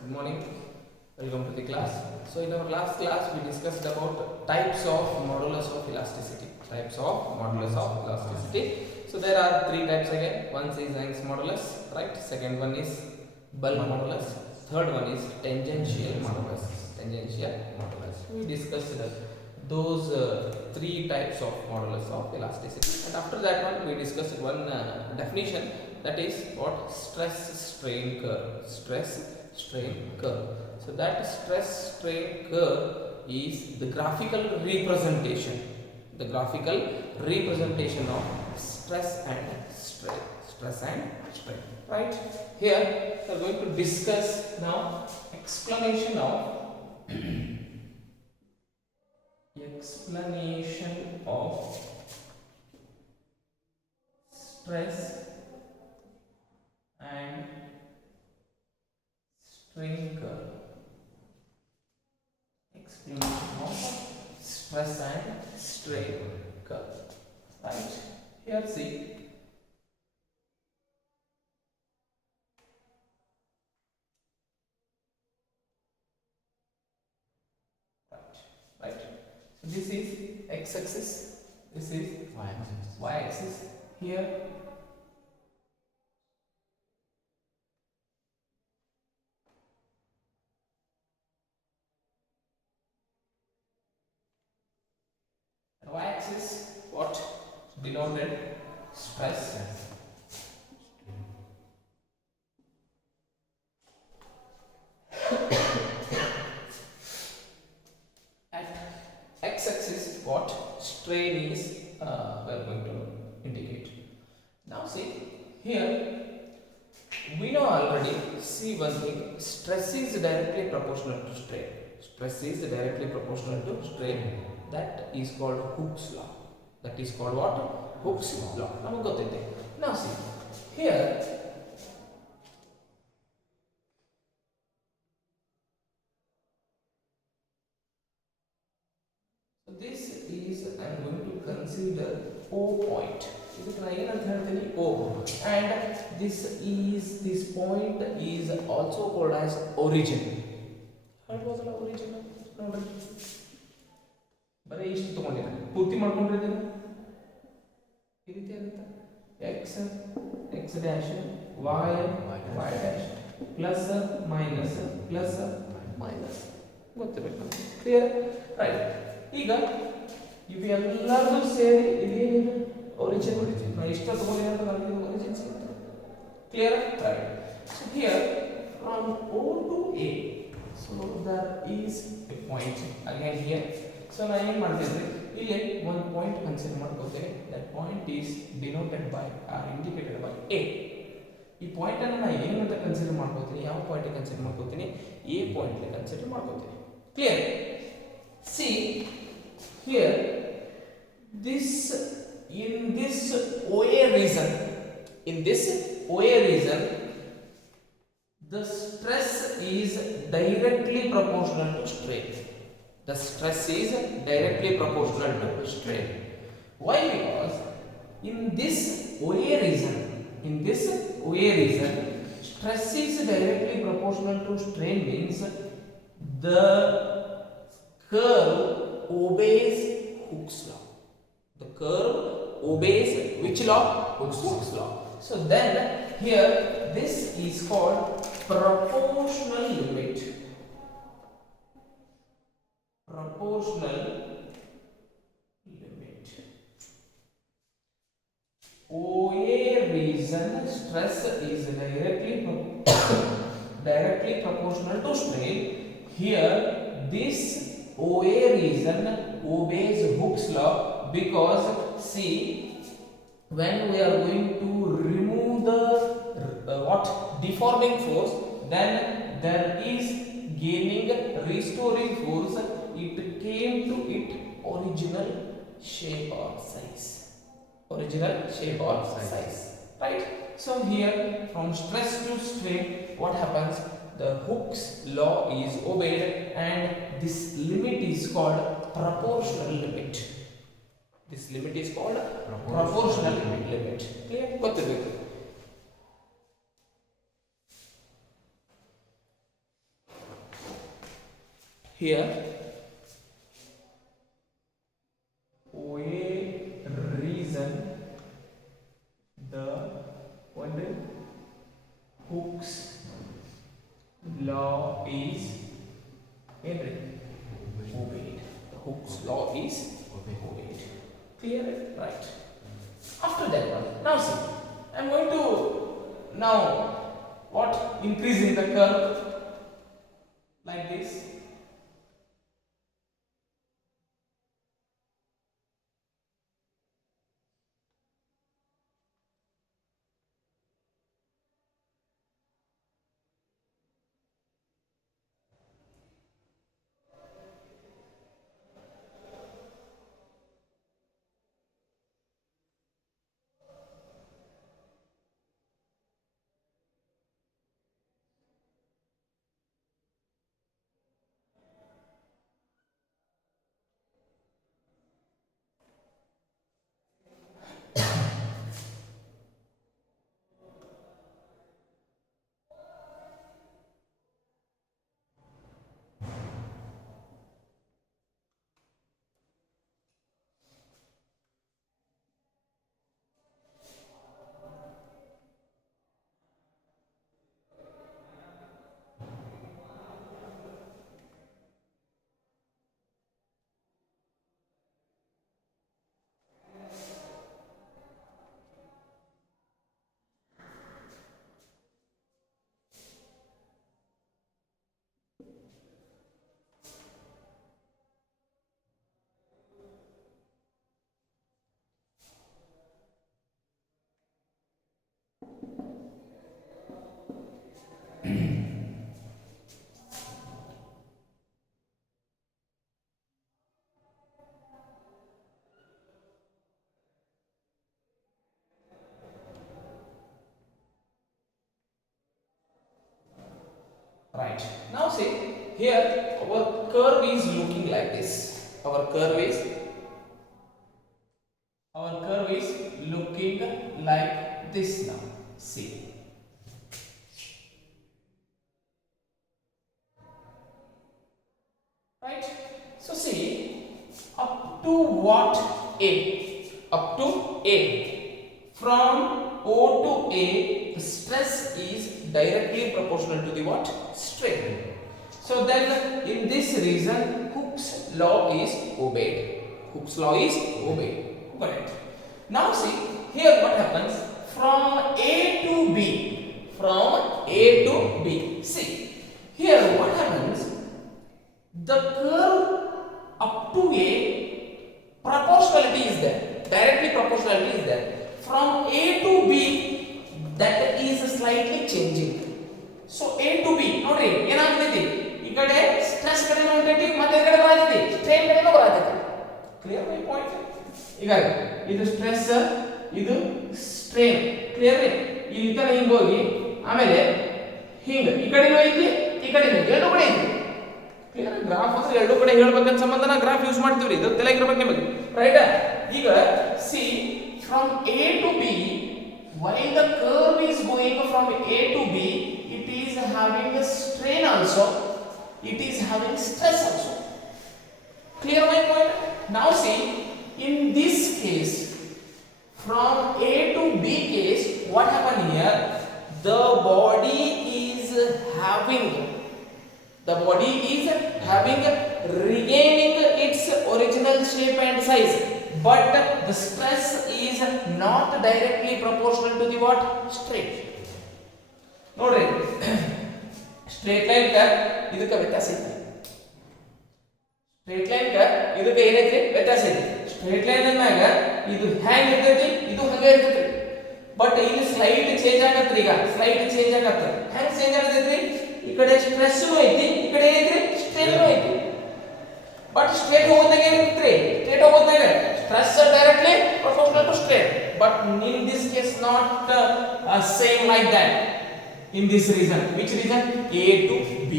good morning. Welcome to the class. So in our last class we discussed about types of modulus of elasticity. Types of modulus of elasticity. So there are three types again. One is Young's modulus, right? Second one is bulk modulus. Third one is tangential modulus. Tangential modulus. We discussed those three types of modulus of elasticity, and after that one we discussed one definition, that is what? Stress strain curve. Stress strain curve. So that stress strain curve is the graphical representation. The graphical representation of stress and strain. Stress and strain. Right? Here we are going to discuss now explanation of stress and strain curve. Explanation of stress and strain curve. Right. Here see. Right. So this is x-axis. This is y-axis. Here y-axis what? Denoted stress. At x-axis what? Strain is we are going to indicate. Now see here we know already. See one thing, stress is directly proportional to strain. Stress is directly proportional to strain. That is called Hooke's law. That is called what? Hooke's law. Now see here. So this is, I am going to consider O point. O, and this point is also called as origin. Origin. ಬರೀ ಇಷ್ಟು ತಗೊಂಡಿಲ್ಲ, ಪೂರ್ತಿ ಮಾಡ್ಕೊಂಡಿದ್ದೀನಿ. ಈ ರೀತಿ ಆಗುತ್ತಾ? x dash y dash plus minus ಗೊತ್ತಿರಬೇಕು. Clear? Right. ಈಗ ಇವೆಲ್ಲರೂ ಸೇರಿ ಇದೇನಿದೆ? ಒರಿಜಿನ್. ನಾನು ಇಷ್ಟ ತಗೊಂಡಿಲ್ಲ ಅಂತ ನನಗೆ ಒರಿಜಿನ್ ಸಿಗುತ್ತೆ. Clear? Right. So here from O to A, so there is a point again here. So now ಏನು ಮಾಡ್ತಿದ್ರಿ, ಇಲ್ಲಿ ಒಂದು ಪಾಯಿಂಟ್ ಕನ್ಸಿಡರ್ ಮಾಡ್ಕೋತೇನೆ. That point is denoted by or indicated by A. ಈ ಪಾಯಿಂಟ್ ಅನ್ನು ನಾನು ಏನು ಅಂತ ಕನ್ಸಿಡರ್ ಮಾಡ್ಕೋತೀನಿ? ಯಾವ ಪಾಯಿಂಟ್ ಕನ್ಸಿಡರ್ ಮಾಡ್ಕೋತೀನಿ? ಎ ಪಾಯಿಂಟ್ ಕನ್ಸಿಡರ್ ಮಾಡ್ಕೋತೀನಿ. Clear? See here in this OA region the stress is directly proportional to strain. The stress is directly proportional to strain. Why? Because in this OA region, stress is directly proportional to strain means the curve obeys Hooke's law. The curve obeys which law? Hooke's law. So then here this is called proportional limit. Proportional limit. OA region stress is directly proportional to strain. Here this OA region obeys Hooke's law, because see, when we are going to remove the deforming force, then there is gaining restoring force. It came to its original shape or size. Right? So here from stress to strain, what happens? The Hooke's law is obeyed, and this limit is called proportional limit. This limit is called proportional limit. Clear? ಗೊತ್ತಿರಬೇಕು. here a reason the one Hooke's law is obeyed. Hooke's law is obeyed. Clear? Right. After that one, now see, I am going to now what increasing the curve like this. Right. Now see, here our curve is looking like this. Our curve is looking like this now. See. Right. So see, up to what A? Up to A. From O to A, the stress is directly proportional to the what? Strain. So then in this reason, Hooke's law is obeyed. Hooke's law is obeyed. Correct. Now see, here what happens? From A to B. From A to B. See, here what happens? The curve up to A, proportionality is there. Directly proportionality is there. From A to B, that is slightly changing. So A to B, nodri, ಏನಾಗ್ತೈತಿ ಈ ಕಡೆ stress ಕಡೆ ಹೊಂಟೈತಿ ಮತ್ತೆ ಈ ಕಡೆ ಬರತೈತಿ strain ಕಡೆ ಬರತೈತಿ. Clear my point? ಈಗ ಇದು ಸ್ಟ್ರೆಸ್ ಇದು ಸ್ಟ್ರೈನ್. ಕ್ಲಿಯರ್ ರೀ? ಈ ತರ ಹಿಂಗ್ ಹೋಗಿ ಆಮೇಲೆ ಹಿಂಗ ಈ ಕಡೆನೂ ಐತಿ ಈ ಕಡೆನೂ ಐತಿ ಎರಡು ಕಡೆ ಐತಿ. ಕ್ಲಿಯರ್? ಗ್ರಾಫ್ ಅಂದ್ರೆ ಎರಡು ಕಡೆ ಹೇಳ್ಬೇಕಂತ ಸಂಬಂಧ ನಾ ಗ್ರಾಫ್ ಯೂಸ್ ಮಾಡ್ತೀವಿ. ಇದು ತಲೆಗೆ ಇರಬೇಕು ನಿಮಗೆ. ರೈಟ್? ಈಗ C from A to B, while the curve is going from A to B, it is having a strain also, it is having stress also. Clear my point? Now see, in this case, from A to B case, what happened here? The body is having regaining its original shape and size. But the stress is not directly proportional to the what? Strain. Nodri, straight line ka idukka ವ್ಯತ್ಯಾಸ ಐತಿ. Straight line ka idukka ಏನೈತಿ ವ್ಯತ್ಯಾಸ ಐತಿ. Straight line ಅನ್ನಾಗ ಇದು ಹ್ಯಾಂಗ್ ಇರ್ತೈತಿ ಇದು ಹಂಗೆ ಇರ್ತೈತಿ. ಬಟ್ ಇಲ್ಲಿ ಸ್ಲೈಡ್ ಚೇಂಜ್ ಆಗತ್ರಿ. ಈಗ ಸ್ಲೈಡ್ ಚೇಂಜ್ ಆಗತ್ತ. ಹ್ಯಾಂಗ್ ಚೇಂಜ್ ಆಗತೈತಿ? ಈ ಕಡೆ ಸ್ಟ್ರೆಸ್ ಐತಿ ಈ ಕಡೆ ಏನೈತಿ ಸ್ಟ್ರೈನ್ ಐತಿ. ಬಟ್ ಸ್ಟ್ರೇಟ್ ಹೋಗೋದಾಗ ಏನಿರುತ್ತೆ? ಸ್ಟ್ರೇಟ್ ಹೋಗೋದಾಗ stress directly proportional to strain, but in this case not same like that. In this region, which region? A to B.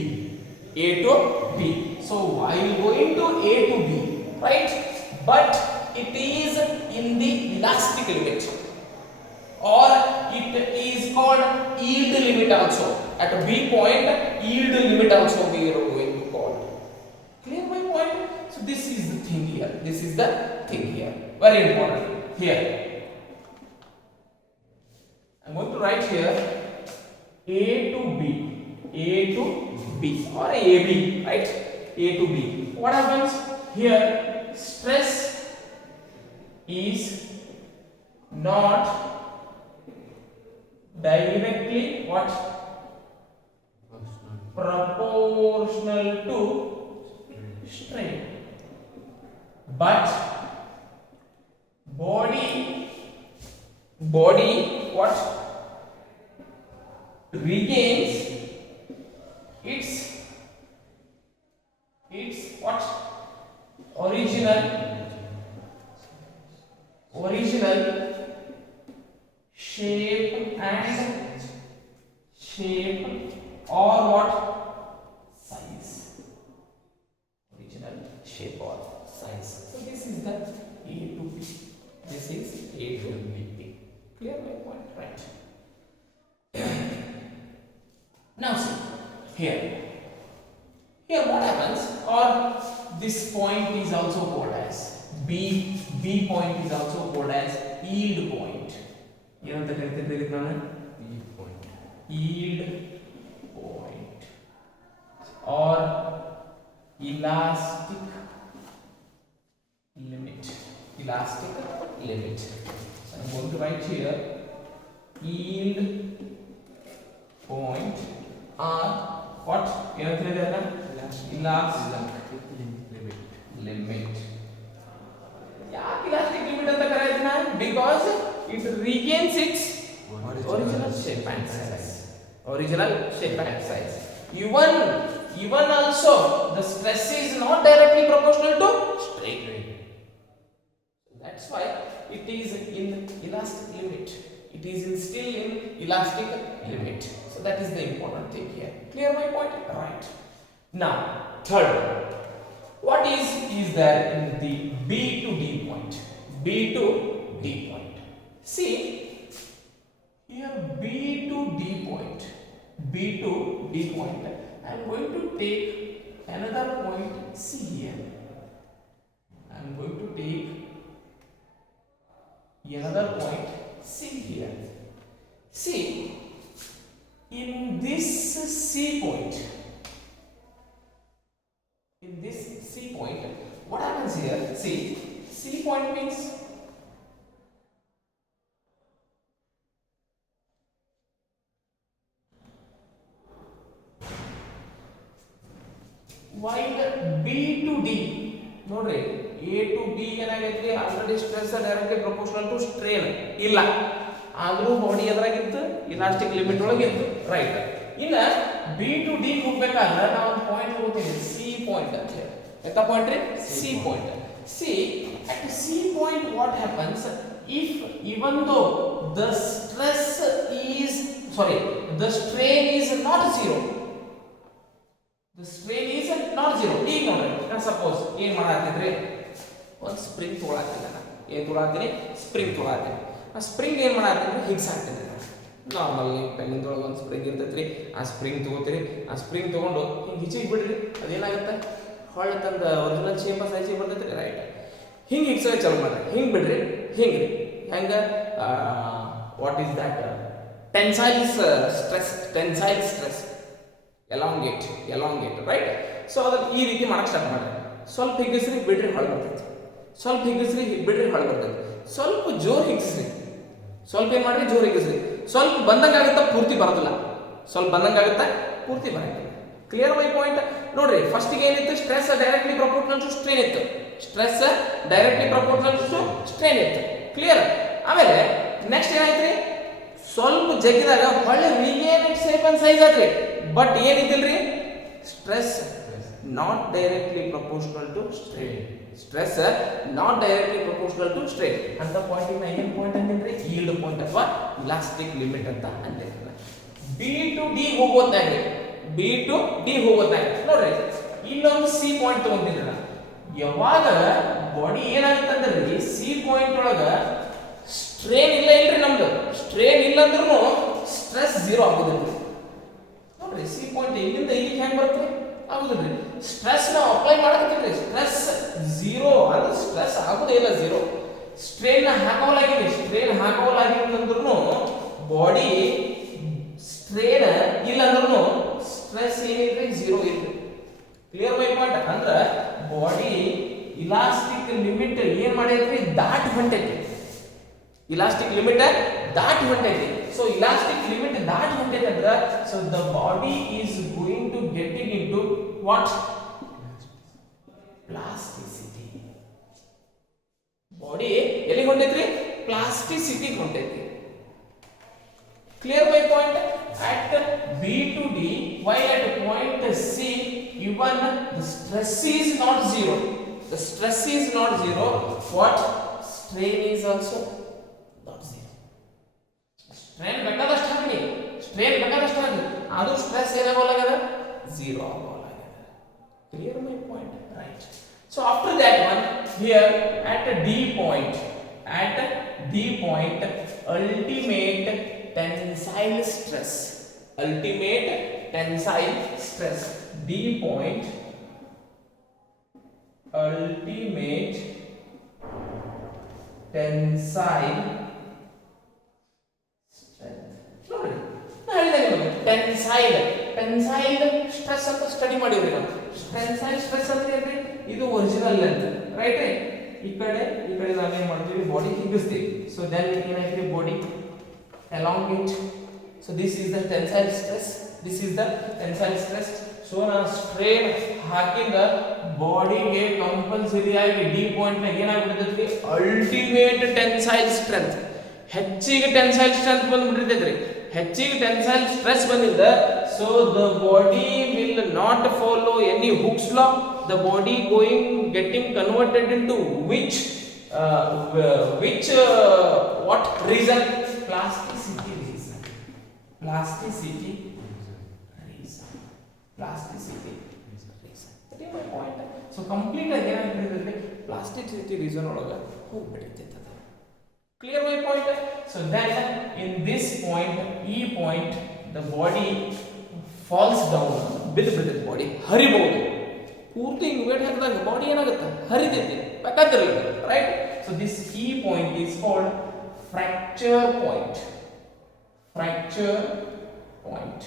A to B. So while going to A to B, right? But it is in the elastic limit, or it is called yield limit also. At B point, yield limit also we are going to call. this is the thing here. This is the thing here. Very important. Here I'm going to write here A to B, A to B or AB, right? A to B. What happens here? Stress is not directly what? Proportional to strain, but body what? Regains its what? Original shape or what? Size. Original shape or size. So this is the A to B. This is A to B. Clear my point, right? Now see here. Here what happens? Or this point is also called as B point is also called as yield point. ಏನಂತ ಕರಿತಿದ್ದೀರಿ ನಾನು? Yield point or elastic limit. So I'm going to write here yield point or what? ಏನಂತ ಹೇಳಿದ್ರೆ elastic limit. ಯಾಕೆ elastic limit ಅಂತ ಕರೆಯೋದು ನಾನು? Because it regains its original shape and size. Even also the stress is not directly proportional to strain. That's why it is in elastic limit. It is still in elastic limit. So that is the important thing here. Clear my point? Right. Now, third, what is there in the B to D point? B to D point. See, here B to D point. I am going to take another point C here. I am going to take another point C here. See, in this C point, what happens here? See, C point means while B to D, ನೋಡ್ರಿ A to B ಏನಾಗೈತಿ? Already stress directly proportional to strain ಇಲ್ಲ, ಆದ್ರೂ body ಎದ್ರಾಗಿತ್ತು elastic limit ಒಳಗಿತ್ತು, right? ಇನ್ನ B to D ಹೋಗ್ಬೇಕಾದ್ರೆ ನಾವು ಒಂದು ಪಾಯಿಂಟ್ ಹೋಗ್ತೀವಿ, C ಪಾಯಿಂಟ್ ಅಂತ ಹೇಳಿ. ಎಂತ ಪಾಯಿಂಟ್ ರೀ? C point. See, at C point what happens if even though the strain is not zero. The strain is not zero. ಈಗ ನೋಡ್ರಿ, ನಾನು ಸಪೋಸ್ ಏನು ಮಾಡಾತಿದ್ರಿ, ಒಂದು ಸ್ಪ್ರಿಂಗ್ ತೊಗೊಳಾತೀನಿ. ನಾನು ಏನು ತೊಗೊಳಾತೀನಿ? ಸ್ಪ್ರಿಂಗ್ ತೊಗೊಳಾತೀನಿ. ಆ ಸ್ಪ್ರಿಂಗ್ ಏನು ಮಾಡಾತೀನಿ? ಹಿಗ್ಸಾಕ್ತೀನಿ. ನಾರ್ಮಲ್ ನೀವು ಪೆನ್ನಿಂದೊಳಗೆ ಒಂದು ಸ್ಪ್ರಿಂಗ್ ಇರ್ತೈತ್ರಿ, ಆ ಸ್ಪ್ರಿಂಗ್ ತೊಗೋತೀರಿ. ಆ ಸ್ಪ್ರಿಂಗ್ ತೊಗೊಂಡು ಹಿಂಗೆ ಹಿಚಿಗೆ ಬಿಡ್ರಿ, ಅದೇನಾಗುತ್ತೆ? ಹೊಳ್ಳಿ ತಂದ ಒರಿಜಿನಲ್ ಶೇಪ್ ಸೈಜ್ ಬರ್ತೈತ್ರಿ, ರೈಟ್? ಹಿಂಗೆ ಹಿಗ್ಸೋಕೆ ಚಾಲು ಮಾಡ್ರಿ, ಹಿಂಗೆ ಬಿಡ್ರಿ, ಹಿಂಗೆ ರೀ. ಹೆಂಗೆ? What is that? Tensile stress elongate, right? So ಅದನ್ನ ಈ ರೀತಿ ಮಾಡಕ್ಕೆ ಸ್ಟಾರ್ಟ್ ಮಾಡ್ರಿ. ಸ್ವಲ್ಪ ಹಿಗ್ಗಿಸ್ರಿ, ಬಿಡ್ರಿ, ಹೊಳ್ಳಿ ಬರ್ತೈತಿ. ಸ್ವಲ್ಪ ಹಿಗ್ಗಿಸ್ರಿ, ಬಿಡ್ರಿ, ಹೊಳ್ಳಿ ಬರ್ತೈತಿ. ಸ್ವಲ್ಪ ಜೋರು ಹಿಗ್ಗಿಸ್ರಿ, ಸ್ವಲ್ಪ ಏನು ಮಾಡ್ರಿ? ಜೋರು ಹಿಗ್ಗಿಸ್ರಿ. ಸ್ವಲ್ಪ ಬಂದಂಗಾಗುತ್ತಾ? ಪೂರ್ತಿ ಬರೋದಿಲ್ಲ. ಸ್ವಲ್ಪ ಬಂದಂಗಾಗುತ್ತಾ? ಪೂರ್ತಿ ಬರಂಗಿಲ್ಲ. Clear my point? ನೋಡ್ರಿ, ಫಸ್ಟಿಗೆ ಏನಿತ್ತು? Stress directly proportional to strain ಇತ್ತು. ಕ್ಲಿಯರ್? ಆಮೇಲೆ ನೆಕ್ಸ್ಟ್ ಏನಾಯ್ತ್ರಿ? ಸ್ವಲ್ಪ ಜಗ್ಗಿದಾಗ ಹೊಳ್ಳಿ regain it shape and size ಆತ್ರಿ. ಬಟ್ ಏನಿದ್ದಿಲ್ರಿ? Stress not directly proportional to strain. ಅಂತ ಪಾಯಿಂಟ್ ನ ಏನು ಪಾಯಿಂಟ್ ಅಂತಿದ್ರಿ? ಯೀಲ್ಡ್ ಪಾಯಿಂಟ್ ಅಥವಾ ಇಲಾಸ್ಟಿಕ್ ಲಿಮಿಟ್ ಅಂತ ಅಂತಿದ್ರಿ. B to D ಹೋಗೋದ್ನಾಗ ನೋಡ್ರಿ, ಇನ್ನೊಂದು C ಪಾಯಿಂಟ್ ತಗೊಂಡಿದ್ರ. ಯಾವಾಗ ಬಾಡಿ ಏನಾಗುತ್ತಂದ್ರಿ, C ಪಾಯಿಂಟ್ ಒಳಗ ಸ್ಟ್ರೇನ್ ಇಲ್ರಿ, ನಮ್ದು ಸ್ಟ್ರೇನ್ ಇಲ್ಲ ಅಂದ್ರೂ ಸ್ಟ್ರೆಸ್ ಝೀರೋ ಆಗುದಿಲ್ರಿ. ನೋಡ್ರಿ, C ಪಾಯಿಂಟ್ ಇಲ್ಲಿಂದ ಇಲ್ಲಿಗೆ ಹೆಂಗ್ ಬರುತ್ತೆ? ಆಗುದಿಲ್ರಿ. ಸ್ಟ್ರೆಸ್ ನಾವು ಅಪ್ಲೈ ಮಾಡಕತ್ತೀವಿ, ಸ್ಟ್ರೆಸ್ 0 ಅಂದ್ರೆ ಸ್ಟ್ರೆಸ್ ಆಗೋದೇ ಇಲ್ಲ, 0. ಸ್ಟ್ರೈನ್ ಹಾಕೋಲಾಗಿದೆ, ಸ್ಟ್ರೈನ್ ಹಾಕೋಲಾಗಿದೆ ಅಂದ್ರೂ ಬಾಡಿ ಸ್ಟ್ರೈನ್ ಇಲ್ಲ ಅಂದ್ರೂ ಸ್ಟ್ರೆಸ್ ಏನಿದ್ರೆ 0 ಇರುತ್ತೆ. Clear my point? ಅಂದ್ರೆ ಬಾಡಿ ಇಲಾಸ್ಟಿಕ್ ಲಿಮಿಟ್ ಏನ್ ಮಾಡೈತ್ರಿ, ದಾಟ್ ಹೊಂಟೈತಿ. ಇಲಾಸ್ಟಿಕ್ ಲಿಮಿಟ್ ದಾಟ್ ಹೊಂಟೈತಿ. ಸೊ ಇಲಾಸ್ಟಿಕ್ ಲಿಮಿಟ್ ದಾಟ್ ಹೊಂಟೈತಿ ಅಂದ್ರೆ so the body is going to getting into what, plasticity. Body ಎಲ್ಲಿ ಹೊಂಟೈತ್ರಿ, ಪ್ಲಾಸ್ಟಿಸಿಟಿ ಹೊಂಟೈತಿ. Clear my point? At B to D, while at point C, even the stress is not 0. The stress is not 0. What? Strain is also not 0. Strain ಬೇಕಾದಷ್ಟು ಹಾಕಿ, strain ಬೇಕಾದಷ್ಟು ಹಾಕಿ, ಆದರೂ stress ಏನಾಗೋಲಾಗದ, 0 ಆಗೋಲಾಗದ. Clear my point? Right. So after that one, here at D point, ultimate tensile stress, ultimate tensile stress, D point, ultimate tensile strength. ನೋಡಿ ನಾನು ಹೇಳಿದೆ ನಿಮಗೆ tensile stress ಅಂತ study ಮಾಡಿದ್ರಿ ನಾವು. ಟೆನ್ಸೈಲ್ ಸ್ಟ್ರೆಸ್ ಅಂದ್ರೆ ಏನ್ರಿ, ಇದು ಒರಿಜಿನಲ್ ಲೆಂತ್, ರೈಟ್? ಈ ಕಡೆ ನಾವೇನ್ ಮಾಡ್ತೀವಿ, ಬಾಡಿ ಹಿಗ್ಗಿಸ್ತೀವಿ. ಸೊ ದೆನ್ ಏನಾಯ್ತು, body elongate. So this is the tensile stress, this is the tensile stress. So na strain ಹಾಕಿದ ಬಾಡಿಗೆ ಕಂಪಲ್ಸರಿ ಆಗಿ ಡಿ ಪಾಯಿಂಟ್ ನ ಏನಾಗ್ಬಿಡ್ತೈತಿ, ಅಲ್ಟಿಮೇಟ್ ಟೆನ್ಸೈಲ್ ಸ್ಟ್ರೆಂತ್, ಹೆಚ್ಚಿಗೆ ಟೆನ್ಸೈಲ್ ಸ್ಟ್ರೆಂತ್ ಬಂದ್ಬಿಡ್ತೈತ್ರಿ. ಹೆಚ್ಚಿಗೆ ಟೆನ್ಸೈಲ್ ಸ್ಟ್ರೆಸ್ ಬಂದಿದ್ದ, so the body will not follow any hooks law. The body going getting converted into which what reason? Plasticity reason. Plasticity reason. That is my point. So complete again plasticity reason olaga ಹೋಗ್ಬಿಡುತ್ತೆ. Clear my point? So then in this point, E point, the body falls down. ಬಿದ್ದ body ಹರಿಬಹುದು. ಪೂರ್ತಿ weight ಹಾಕಿದಾಗ body ಏನಾಗುತ್ತೆ, ಹರಿತೈತಿ, ಬೇಕಾದಿರಲ್ಲ, right? So this E point is called fracture point. Fracture point.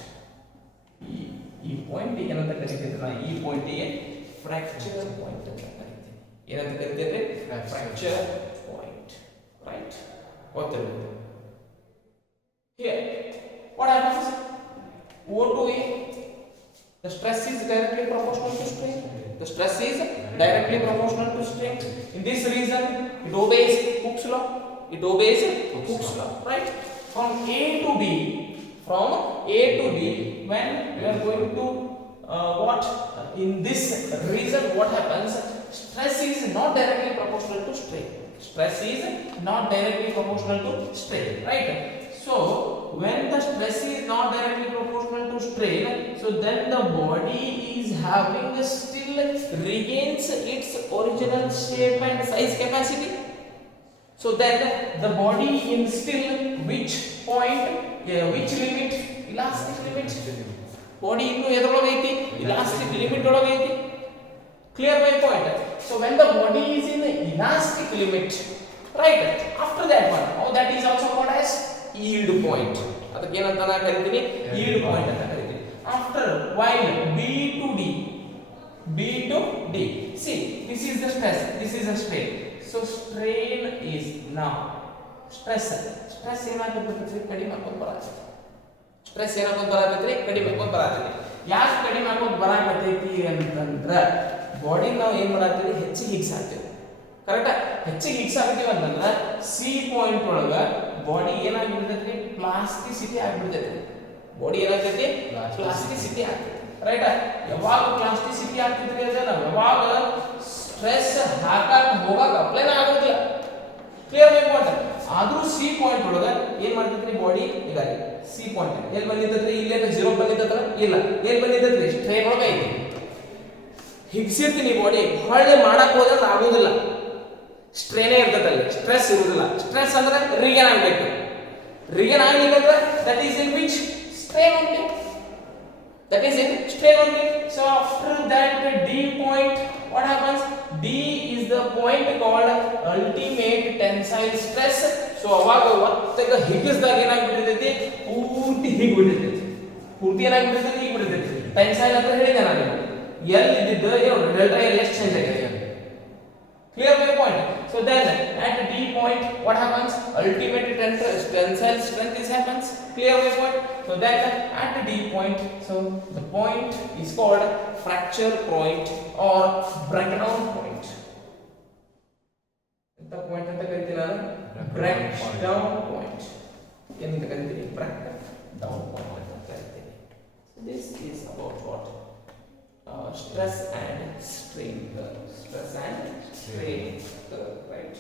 ಈ point ಏನಂತ ಕರೀತೀವಿ ನಾವು, ಈ ಪಾಯಿಂಟ್ ಗೆ ಫ್ರಾಕ್ಚರ್ ಪಾಯಿಂಟ್ ಅಂತ ಕರೀತೀವಿ. ಏನಂತ ಕರೀತೀವಿ? Fracture point, right? ಗೊತ್ತಿಲ್ಲ. Here what happens? O to A, the stress is directly proportional to strain. The stress is directly proportional to strain. In this reason, it obeys Hooke's law. It obeys Hooke's law, right? From A to B, when we are going to what? In this reason, what happens? Stress is not directly proportional to strain. Stress is not directly proportional to strain, right? So when the stress is not directly proportional to strain, so then the body is having still regains its original shape and size capacity. So then the body in still which point, which limit? Elastic limit. Body innu edrologe aiti, elastic limit ologe aiti. Clear my point? So when the body is in the elastic limit, right? After that one, that is also called as yield point. ಅದಕ್ಕೆ ಏನಂತ ನಾನು ಕರಿತೀನಿ, yield point ಅಂತ ಕರಿತೀನಿ. After while B to D, see this is the stress, this is the strain. So strain is now stress ಏನಾಗುತ್ತೆ, ಕಡಿಮೆ ಆಗೋದು ಬರತ್ತೆ. ಸ್ಟ್ರೆಸ್ ಏನಾಗೋದು ಬರತ್ತೆ, ಕಡಿಮೆ ಆಗೋದು ಬರತ್ತೆ. ಯಾಕೆ ಕಡಿಮೆ ಆಗೋದು ಬರಕತ್ತೈತಿ ಅಂತಂದ್ರೆ ಬಾಡಿ ನಾವು ಏನ್ ಮಾಡತ್ತೀವಿ, ಹೆಚ್ಚಿಗೆ ಹಿಗ್ಸ್ ಆಗ್ತೀವಿ, ಕರೆಕ್ಟಾ? ಹೆಚ್ಚಿಗೆ ಹಿಗ್ಸ್ ಆಗ್ತೀವಿ ಅಂತಂದ್ರೆ ಸಿ ಪಾಯಿಂಟ್ ಒಳಗ ಬಾಡಿ ಏನಾಗ್ಬಿಡ್ತೈತಿ, ಪ್ಲಾಸ್ಟಿಸಿಟಿ ಆಗ್ಬಿಡ್ತೈತಿ. ಬಾಡಿ ಏನಾಗ್ತೈತಿ, ಪ್ಲಾಸ್ಟಿಸಿಟಿ ಆಗ್ತೈತಿ, ರೈಟಾ? ಯಾವಾಗ ಪ್ಲಾಸ್ಟಿಸಿಟಿ ಆಗ್ತೈತಿ ಅಂದ್ರೆ ನಾವು ಯಾವಾಗ ಸ್ಟ್ರೆಸ್ ಹಾಕಕ್ ಹೋಗಾಕ ಅಪ್ಲೈನ ಆಗೋದಿಲ್ಲ. ಕ್ಲಿಯರ್ ಮಾಡ್ಕೊಂಡ್ರೆ ಆದ್ರೂ ಸಿ ಪಾಯಿಂಟ್ ಒಳಗ ಏನ್ ಮಾಡ್ತೈತ್ರಿ, ಬಾಡಿ ಈಗ ಸಿ ಪಾಯಿಂಟ್ ಎಲ್ಲಿ ಬಂದಿದ್ದತ್ರಿ, ಇಲ್ಲೇ 0 ಬಂದಿದ್ದತ್ರ, ಇಲ್ಲ ಎಲ್ಲಿ ಬಂದಿದ್ದತ್ರಿ, ಸ್ಟ್ರೈನ್ ಒಳಗ ಐತಿ. ಹಿಗ್ಸಿರ್ತೀನಿ ಬಾಡಿ, ಹೊಳ್ಳಿ ಮಾಡಕ್ ಹೋದ್ರೆ ಆಗೋದಿಲ್ಲ, ಸ್ಟ್ರೈನೇ ಇರ್ತೈತಲ್ಲ, ಸ್ಟ್ರೆಸ್ ಇರುವುದಿಲ್ಲ. ಸ್ಟ್ರೆಸ್ ಅಂದ್ರೆ ರಿಗೇನ್ ಆಗ್ಬೇಕು. ರಿಗೇನ್ ಆಗ್ಲಿಲ್ಲ ಅಂದ್ರೆ that is in which strain only, that is in strain only. So after that D point, what happens? D is is the point called ultimate tensile stress. So ಅವಾಗ ಒತ್ತಗ ಹಿಗ್ಗಿಸಿದಾಗ ಏನಾಗ್ಬಿಟ್ಟಿರ್ತೈತಿ, ಪೂರ್ತಿ ಹಿಗ್ಬಿಟ್ಟಿರ್ತೈತಿ, ಪೂರ್ತಿ ಏನಾಗ್ಬಿಟ್ಟಿರ್ತೈತಿ, ಹಿಗ್ಬಿಟ್ಟಿರ್ತೈತಿ. ಟೆನ್ಸೈಲ್ ಅಂತ ಹೇಳಿದೆ ನಾನು. ಎಲ್ ಇದ್ದಿದ್ದು ಏನು ಡೆಲ್ಟಾ ಎಲ್ ಎಷ್ಟು change ಆಗಿದೆ. Clear my point? So then at D point what happens? Ultimate tensile strength is happens. Clear my point? So then at D point, so the point is called fracture point or breakdown point. The point anta karitila breakdown point. Enanta karitili breakdown point anta karitili. So this is about what? Stress and strain curve. Stress and strain curve, right?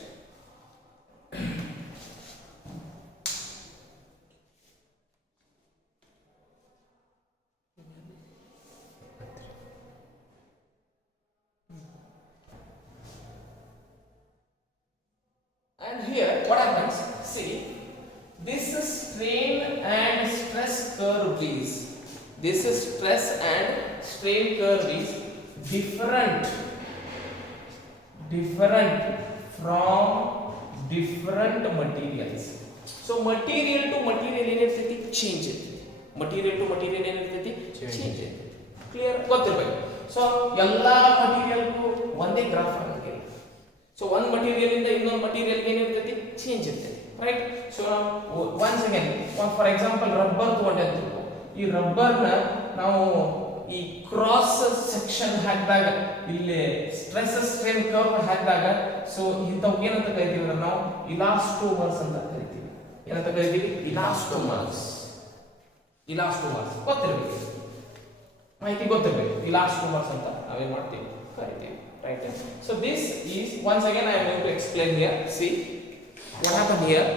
And here what happens? See, this strain and stress curve is, this stress and strain curve is different from different materials. So material to material ಏನಿರ್ತೈತಿ, change ಇರ್ತೈತಿ. material to material ಏನಿರ್ತೈತಿ, change ಇರ್ತೈತಿ. Clear ಗೊತ್ತಿರಬೇಕು. So ಎಲ್ಲಾ ಮಟೀರಿಯಲ್ಗೂ ಒಂದೇ graph ಆಗಿಲ್ಲ. So ಒಂದು ಮಟೀರಿಯಲ್ ಇಂದ ಇನ್ನೊಂದು ಮಟೀರಿಯಲ್ ಏನಿರ್ತೈತಿ, ಚೇಂಜ್ ಇರ್ತೈತಿ, right? So once again for example rubber ತಗೊಂಡೆ ಅಂತ, ಈ ರಬ್ಬರ್ನ ನಾವು ಈ ಕ್ರಾಸ್ ಸೆಕ್ಷನ್ ಹಾಕಿದಾಗ, ಇಲ್ಲಿ ಸ್ಟ್ರೆಸ್ ಸ್ಟ್ರೇನ್ ಕರ್ವ್ ಹಾಕಿದಾಗ, ಸೊ ಇಂಥವು ಏನಂತ ಕರಿತೀವಿ ಅಂದ್ರೆ ನಾವು ಇಲಾಸ್ಟೋಮರ್ಸ್ ಅಂತ ಕರಿತೀವಿ. ಏನಂತ ಕರಿತೀವಿ? ಇಲಾಸ್ಟೋಮರ್ಸ್. ಇಲಾಸ್ಟೋಮರ್ಸ್ ಗೊತ್ತಿರಬೇಕು, ಮಾಹಿತಿ ಗೊತ್ತಿರಬೇಕು. ಇಲಾಸ್ಟೋಮರ್ಸ್ ಅಂತ ನಾವೇನ್ ಮಾಡ್ತೀವಿ, ಕರಿತೀವಿ, right? So this is once again I am going to explain here. See what happen here.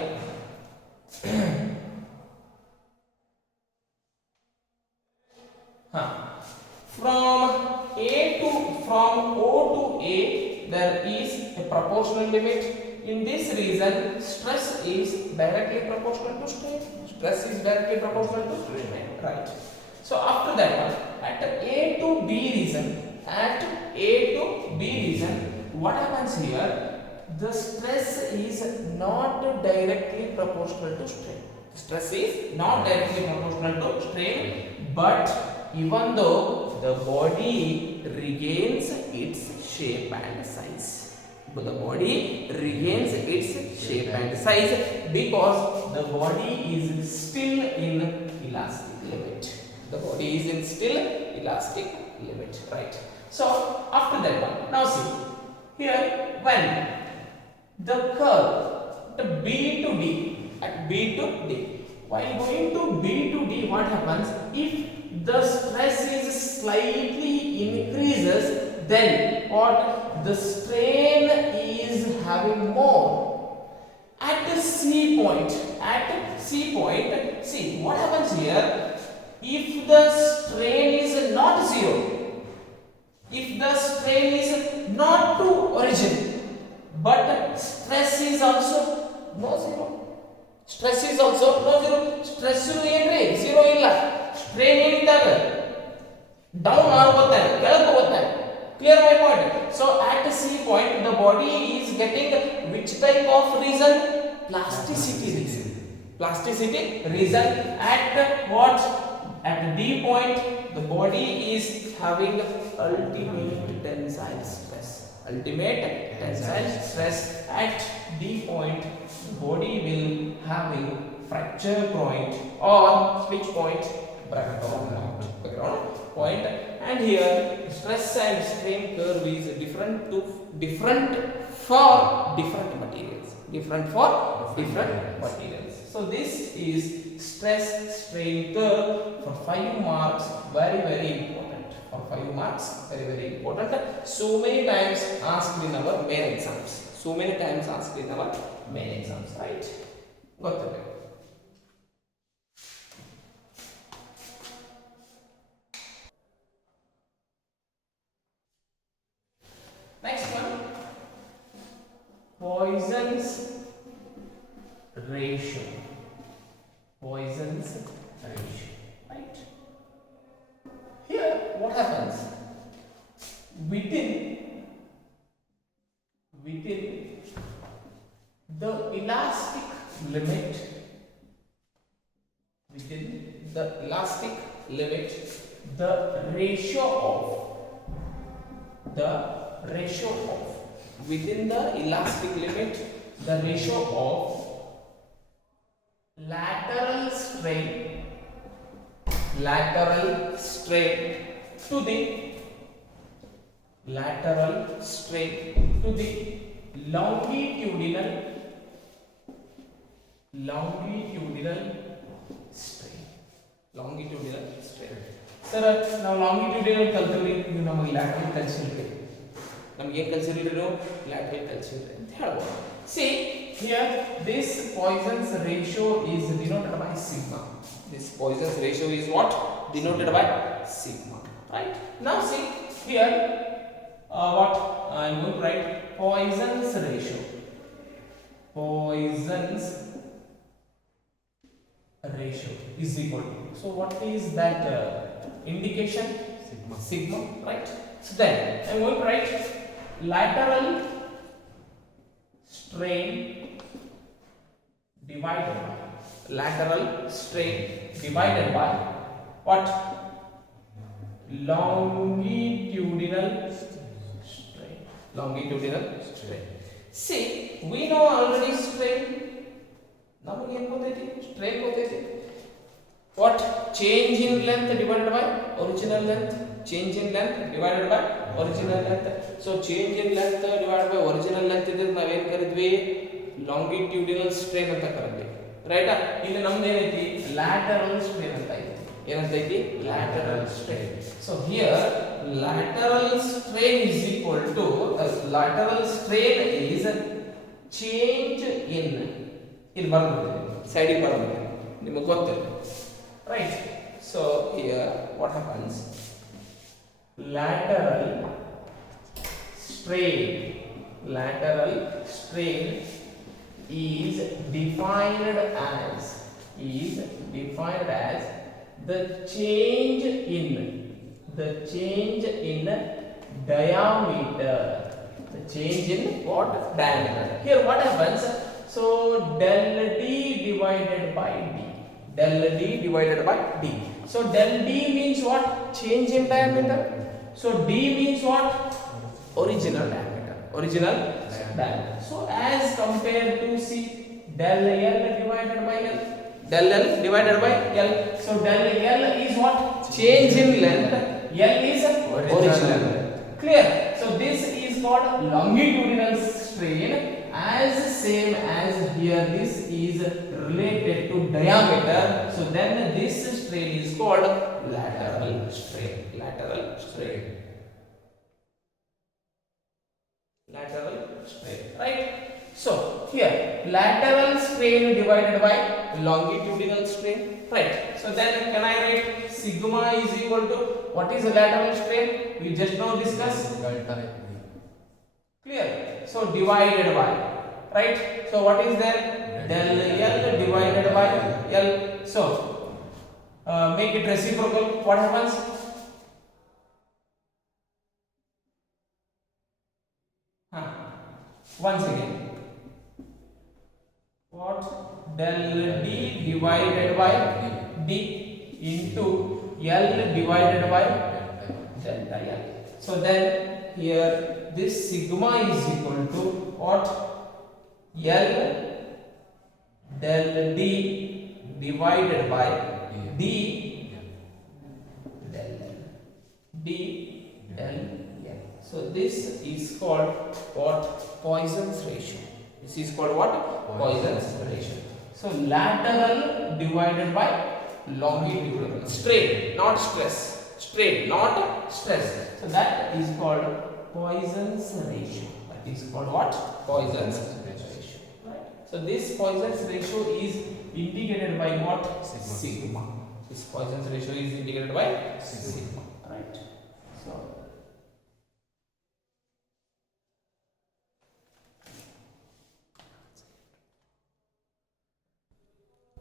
From O to A there is a proportional limit. In this region stress is directly proportional to strain. Stress is directly proportional to strain, right? So after that one, at A to B region, what happens here? The stress is not directly proportional to strain. Stress is not directly proportional to strain, but even though the body regains its shape and size, but the body regains its shape and size because the body is still in elastic limit. The body is in still elastic limit, right? So after that one, now see here, when the curve at B to D, while going to B to D, what happens? If the stress is slightly increases, then what? The strain is having more. At C point, see what happens here. If the strain is not zero, if the strain is not to origin, but stress is also no zero, stress is also no zero, stress ಏನ್ರಿ zero ಇಲ್ಲ, strain ಏನಿದ್ದಾಗ down ಆಗುತ್ತೆ, ಕೆಳಗೆ ಹೋಗುತ್ತೆ. Clear my point? So at C point the body is getting which type of reason? Plasticity reason. Plasticity reason. At what? At D point the body is having ultimate tensile stress. Ultimate tensile stress. At D point the body will having fracture point or switch point, breakdown point. And here stress and strain curve is different for different materials. So this is stress strain curve for 5 marks, very important. For 5 marks, very important. So many times asked in our main exams. Right? Got it? Next one, Poisson's ratio. Right? Here what happens? Within elastic limit, within the elastic limit, the ratio of within the elastic limit, the ratio of lateral strain to the longitudinal strain. Sir, now longitudinal ಕಲ್ತಿವಿ, ನೀವು ನಮಗೆ lateral ಕಲಿಸಿದ್ರೆ ನಮಗೆ ಏನು ಕಲಿಸಿದ್ರು lateral ಕಲಿಸಿದ್ರೆ ಅಂತ ಹೇಳ್ಬೋದು. See here, this Poisson's ratio is denoted by sigma. This Poisson's ratio is what? Denoted by sigma, right? Now see here, what I am going to write Poisson's ratio. Poisson's ratio is equal to, so what is that indication? Sigma, right? So then I am going to write lateral strain divided by what? Longitudinal strain. See, we know already strain. ನಮಗೆ ಏನು ಗೊತ್ತೈತಿ? strain ಗೊತ್ತೈತಿ. What? Change in length divided by original length. Change in length divided by original length. So change in length divided by original length ಇದ್ರೆ ನಾವೇನು ಕರೆದ್ವಿ? Longitudinal strain ಅಂತ ಕರೆದ್ವಿ. ರೈಟಾ? ಇಲ್ಲಿ ನಮ್ದು ಏನೈತಿ? lateral strain ಅಂತ ಐತಿ. ಏನಂತ ಐತಿ? lateral strain. So here lateral strain is equal to lateral strain is change in ಇಲ್ಲಿ ಬರ್ತದೆ, ಸೈಡಿಗೆ ಬರ್ತದೆ, ನಿಮಗೆ ಗೊತ್ತಿಲ್ಲ, right? So here what happens? Lateral strain is defined as the change in diameter. The change in what? Diameter. Here what happens? So del D divided by D. So del D means what? Change in diameter. So D means what? Original diameter. So as compared to C, del L divided by L. So del L is what? Change in length. L is original. Clear? So this is called longitudinal strain, as same as here this is related to diameter. So then this strain is called lateral strain. Right? So here lateral strain divided by longitudinal strain. Right? So then can I write sigma is equal to, what is the lateral strain? We just now discussed. Clear? So divided by, right? So what is there? Del L divided by L. So make it reciprocal. What happens? Once again, what? Del D divided by D into L divided by delta L. So then here this sigma is equal to what? L del D divided by D del L. So this is called what? Poisson's ratio. This is called what? Poisson's ratio. So lateral divided by longitudinal. Strain, not stress. So that is called Poisson's ratio. That is called what? Poisson's ratio. Right? So this Poisson's ratio is indicated by what? Sigma. This Poisson's ratio is indicated by sigma. Right? So